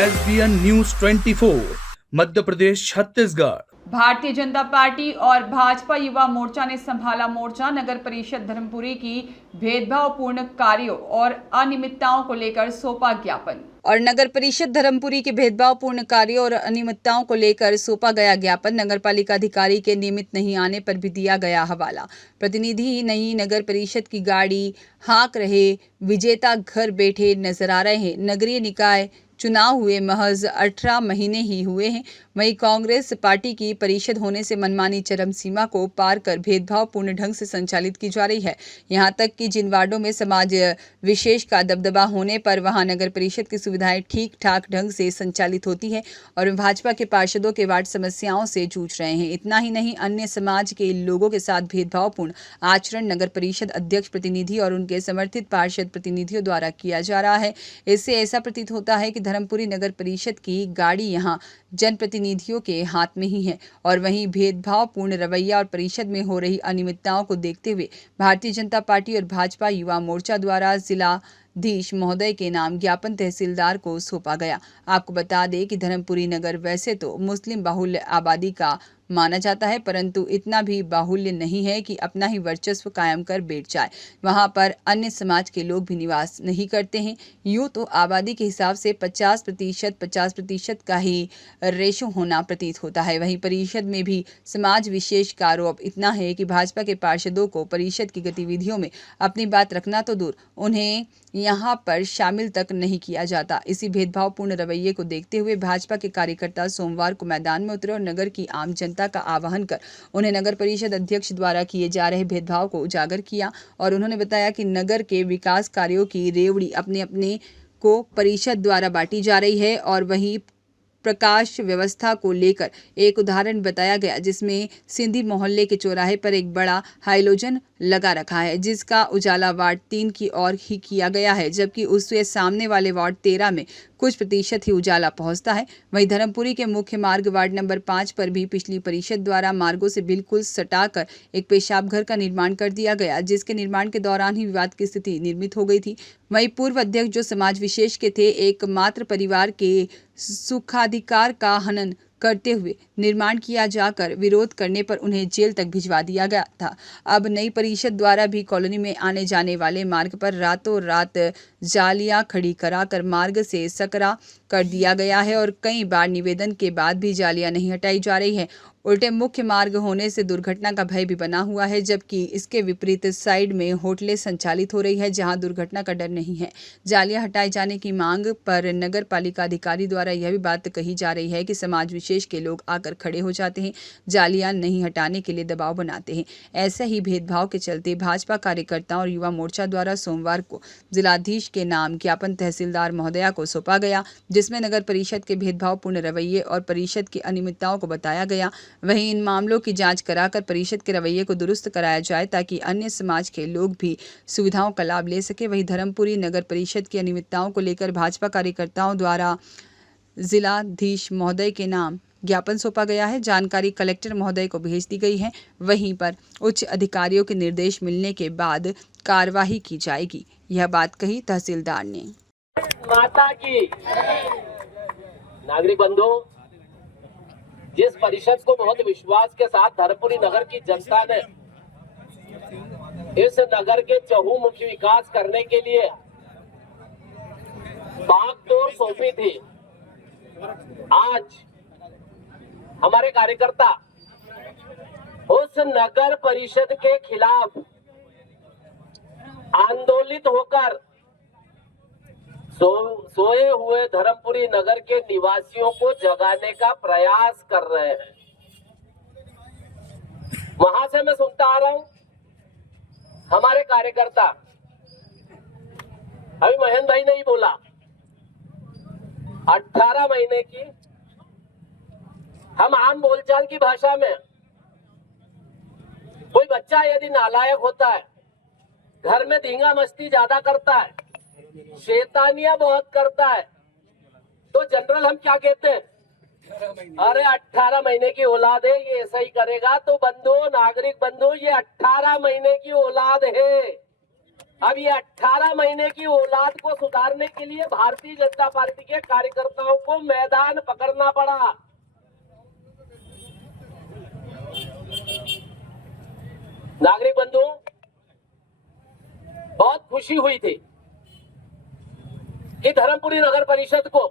SBN news 24 Madhya Pradesh Chhattisgarh. Bharatiya Janata party और भाजपा युवा मोर्चा ने संभाला मोर्चा। नगर परिषद धर्मपुरी की भेदभावपूर्ण कार्यों और अनियमितताओं को लेकर सौंपा ज्ञापन। नगर परिषद धर्मपुरी के भेदभावपूर्ण कार्यों और अनियमितताओं को लेकर सौंपा गया ज्ञापन। नगर पालिका अधिकारी के नियमित नहीं आने पर भी दिया गया हवाला। प्रतिनिधि ही नहीं, नगर परिषद की गाड़ी हाँक रहे विजेता घर बैठे नजर आ रहे हैं। नगरीय निकाय चुनाव हुए महज 18 महीने ही हुए हैं। वहीं कांग्रेस पार्टी की परिषद होने से मनमानी चरम सीमा को पार कर भेदभावपूर्ण ढंग से संचालित की जा रही है। यहां तक कि जिन वार्डों में समाज विशेष का दबदबा होने पर वहां नगर परिषद की सुविधाएं ठीक ठाक ढंग से संचालित होती है और भाजपा के पार्षदों के वार्ड समस्याओं से जूझ रहे हैं। इतना ही नहीं, अन्य समाज के लोगों के साथ भेदभावपूर्ण आचरण नगर परिषद अध्यक्ष प्रतिनिधि और उनके समर्थित पार्षद प्रतिनिधियों द्वारा किया जा रहा है। इससे ऐसा प्रतीत होता है कि धर्मपुरी नगर परिषद की गाड़ी यहां जनप्रतिनिधियों के हाथ में ही है और वहीं भेदभावपूर्ण रवैया और परिषद में हो रही अनियमितताओं को देखते हुए भारतीय जनता पार्टी और भाजपा युवा मोर्चा द्वारा जिलाधीश महोदय के नाम ज्ञापन तहसीलदार को सौंपा गया। आपको बता दें कि धर्मपुरी नगर वैसे तो मुस्लिम बाहुल्य आबादी का माना जाता है, परंतु इतना भी बाहुल्य नहीं है कि अपना ही वर्चस्व कायम कर बैठ जाए। वहां पर अन्य समाज के लोग भी निवास नहीं करते हैं। यूं तो आबादी के हिसाब से 50% का ही रेशो होना प्रतीत होता है। वहीं परिषद में भी समाज विशेष का आरोप इतना है कि भाजपा के पार्षदों को परिषद की गतिविधियों में अपनी बात रखना तो दूर, उन्हें यहाँ पर शामिल तक नहीं किया जाता। इसी भेदभावपूर्ण रवैये को देखते हुए भाजपा के कार्यकर्ता सोमवार को मैदान में उतरे और नगर की आम जनता का आह्वान कर उन्हें नगर परिषद अध्यक्ष द्वारा किए जा रहे भेदभाव को उजागर किया और उन्होंने बताया कि नगर के विकास कार्यों की रेवड़ी अपने अपने को परिषद द्वारा बांटी जा रही है और वहीं प्रकाश व्यवस्था को लेकर एक उदाहरण बताया गया जिसमें सिंधी मोहल्ले के चौराहे पर एक बड़ा हाइलोजन लगा रखा है जिसका उजाला वार्ड 3 की ओर ही किया गया है, जबकि उससे सामने वाले वार्ड 13 में कुछ प्रतिशत ही उजाला पहुंचता है। वहीं धर्मपुरी के मुख्य मार्ग वार्ड नंबर 5 पर भी पिछली परिषद द्वारा मार्गों से बिल्कुल सटाकर एक पेशाब घर का निर्माण कर दिया गया, जिसके निर्माण के दौरान ही विवाद की स्थिति निर्मित हो गई थी। वहीं पूर्व अध्यक्ष जो समाज विशेष के थे, एकमात्र परिवार के सुखाधिकार का हनन करते हुए निर्माण किया जाकर विरोध करने पर उन्हें जेल तक भिजवा दिया गया था। अब नई परिषद द्वारा भी कॉलोनी में आने जाने वाले मार्ग पर रातों रात जालियां खड़ी कराकर मार्ग से सकरा कर दिया गया है और कई बार निवेदन के बाद भी जालियां नहीं हटाई जा रही है। उल्टे मुख्य मार्ग होने से दुर्घटना का भय भी बना हुआ है, जबकि इसके विपरीत साइड में होटलें संचालित हो रही है जहां दुर्घटना का डर नहीं है। जालियां हटाए जाने की मांग पर नगर पालिका अधिकारी द्वारा यह भी बात कही जा रही है कि समाज विशेष के लोग आकर खड़े हो जाते हैं, जालियां नहीं हटाने के लिए दबाव बनाते हैं। ऐसा ही भेदभाव के चलते भाजपा कार्यकर्ताओं और युवा मोर्चा द्वारा सोमवार को जिलाधीश के नाम ज्ञापन तहसीलदार महोदया को सौंपा गया, जिसमें नगर परिषद के भेदभावपूर्ण रवैये और परिषद की अनियमितताओं को बताया गया। वहीं इन मामलों की जांच कराकर परिषद के रवैये को दुरुस्त कराया जाए ताकि अन्य समाज के लोग भी सुविधाओं का लाभ ले सके। वहीं धर्मपुरी नगर परिषद की अनियमितताओं को लेकर भाजपा कार्यकर्ताओं द्वारा जिलाधीश महोदय के नाम ज्ञापन सौंपा गया है। जानकारी कलेक्टर महोदय को भेज दी गई है। वहीं पर उच्च अधिकारियों के निर्देश मिलने के बाद कार्यवाही की जाएगी, यह बात कही तहसीलदार ने। माता की नागरिक बंधु, जिस परिषद को बहुत विश्वास के साथ धर्मपुरी नगर की जनता ने इस नगर के चहुमुखी विकास करने के लिए बागडोर सौंपी थी, आज हमारे कार्यकर्ता उस नगर परिषद के खिलाफ आंदोलित होकर सोए हुए धर्मपुरी नगर के निवासियों को जगाने का प्रयास कर रहे हैं। वहां से मैं सुनता आ रहा हूं, हमारे कार्यकर्ता, अभी महेंद्र भाई ने ही बोला, 18 महीने की, हम आम बोलचाल की भाषा में, कोई बच्चा यदि नालायक होता है, घर में धींगा मस्ती ज्यादा करता है, शैतानियां बहुत करता है, तो जनरल हम क्या कहते हैं, अरे 18 महीने की औलाद है, ये ऐसा ही करेगा। तो बंधु, नागरिक बंधु, ये 18 महीने की औलाद है, अब ये 18 महीने की औलाद को सुधारने के लिए भारतीय जनता पार्टी के कार्यकर्ताओं को मैदान पकड़ना पड़ा। नागरिक बंधुओं, बहुत खुशी हुई थी कि धर्मपुरी नगर परिषद को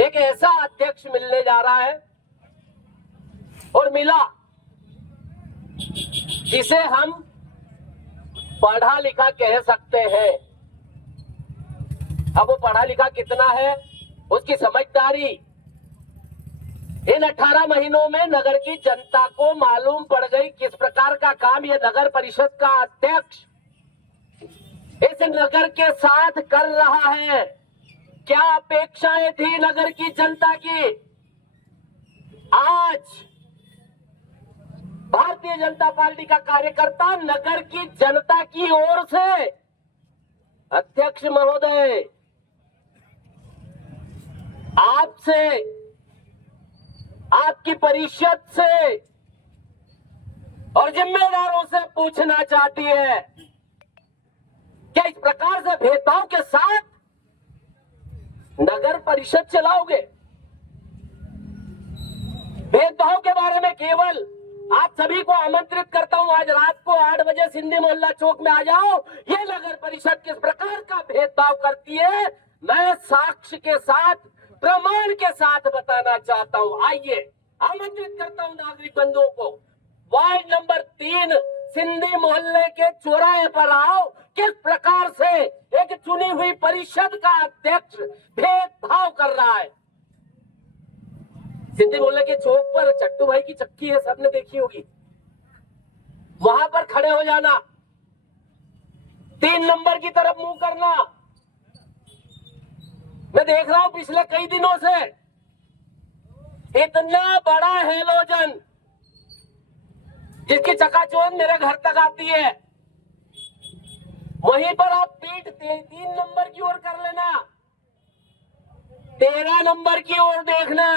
एक ऐसा अध्यक्ष मिलने जा रहा है और मिला जिसे हम पढ़ा लिखा कह सकते हैं। अब वो पढ़ा लिखा कितना है, उसकी समझदारी इन 18 महीनों में नगर की जनता को मालूम पड़ गई किस प्रकार का काम ये नगर परिषद का अध्यक्ष इस नगर के साथ कर रहा है। क्या अपेक्षाएं थी नगर की जनता की, आज भारतीय जनता पार्टी का कार्यकर्ता नगर की जनता की ओर से अध्यक्ष महोदय आपसे, आपकी परिषद से और जिम्मेदारों से पूछना चाहती है, क्या इस प्रकार से भेदभाव के साथ नगर परिषद चलाओगे? भेदभाव के बारे में केवल आप सभी को आमंत्रित करता हूं, आज रात को 8 बजे सिंधी मोहल्ला चौक में आ जाओ। ये नगर परिषद किस प्रकार का भेदभाव करती है मैं साक्ष्य के साथ, प्रमाण के साथ बताना चाहता हूं। आइए, आमंत्रित करता हूं नागरिक बंधुओं को, वार्ड नंबर 3 सिंधी मोहल्ले के चौराहे पर आओ। किस प्रकार से एक चुनी हुई परिषद का अध्यक्ष भेदभाव कर रहा है। सिंधी मोहल्ले के चौक पर चट्टू भाई की चक्की है, सबने देखी होगी, वहां पर खड़े हो जाना, 3 नंबर की तरफ मुंह करना। मैं देख रहा हूं पिछले कई दिनों से इतना बड़ा हेलोजन जिसकी चकाचौंध मेरे घर तक आती है, वहीं पर आप पीठ 3 नंबर की ओर कर लेना, 13 नंबर की ओर देखना।